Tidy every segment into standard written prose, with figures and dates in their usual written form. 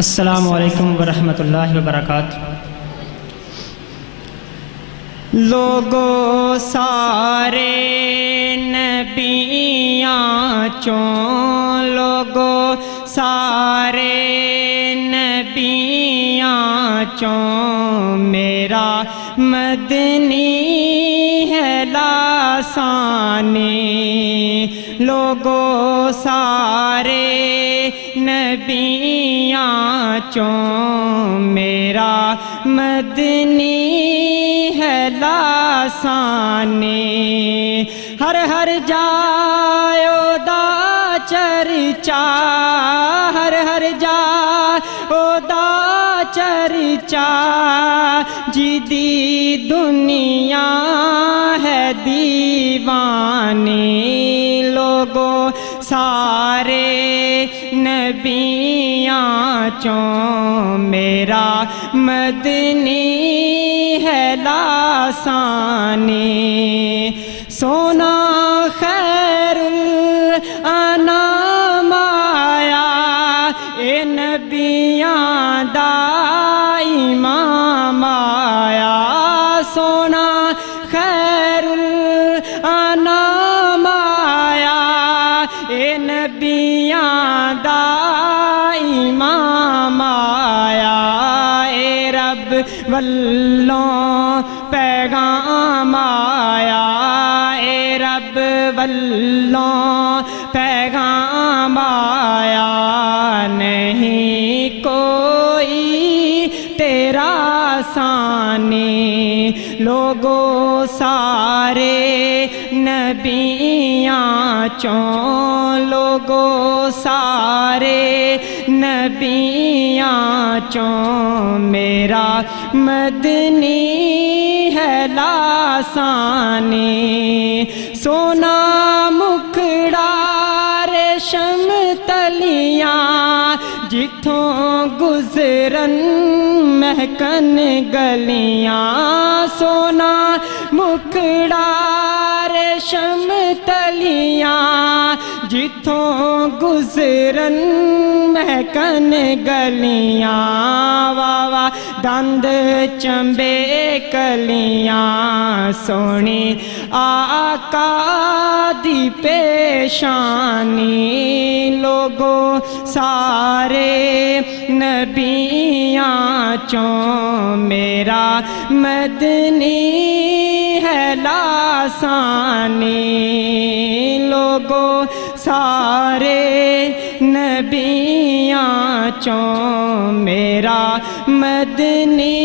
السلام علیکم ورحمۃ اللہ وبرکاتہ۔ لوگو سارے نبیاں چوں، لوگو سارے نبیاں چوں، میرا مدنی ہے لاسانی۔ لوگو سارے نبیاں چوں، میرا مدنی ہے لاسانی۔ ہر ہر جایو دا چرچا، ہر ہر جایو دا چرچا، جدی دنیا ہے دیوانی۔ لوگو سارے نبیاں چوں، میرا مدنی ہے لاسانی۔ سونا خیر الانام آیا، اے نبیاں دا امام آیا۔ سونا خیر الانام آیا، اے نبیاں دا امام آیا۔ اے رب والوں پیغام آیا، اے رب والوں پیغام آیا۔ نہیں کوئی تیرا ثانی۔ لوگو سارے نبیاں چوں، لوگو سارے نبیاں چوں، میرا مدنی ہے لاسانی۔ سونا مکھڑا ریشم تلیاں، جتھوں گزرن مہکن گلیاں۔ سونا مکھڑا ریشم تلیاں، جتھوں گزرن مہکن گلیاں۔ واہ واہ دند چمبے کلیاں، سونی آقا دی پیشانی۔ لوگو سارے نبیاں چوں، میرا مدنی ہے لاسانی۔ لوگو سارے نبیاں چوں، میرا مدنی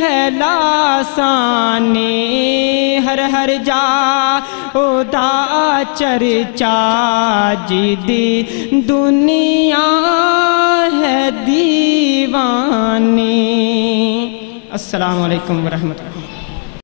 ہے لاسانی۔ ہر ہر جا دا چرچا، جدی دنیا ہے دیوانی۔ السلام علیکم ورحمۃ اللہ۔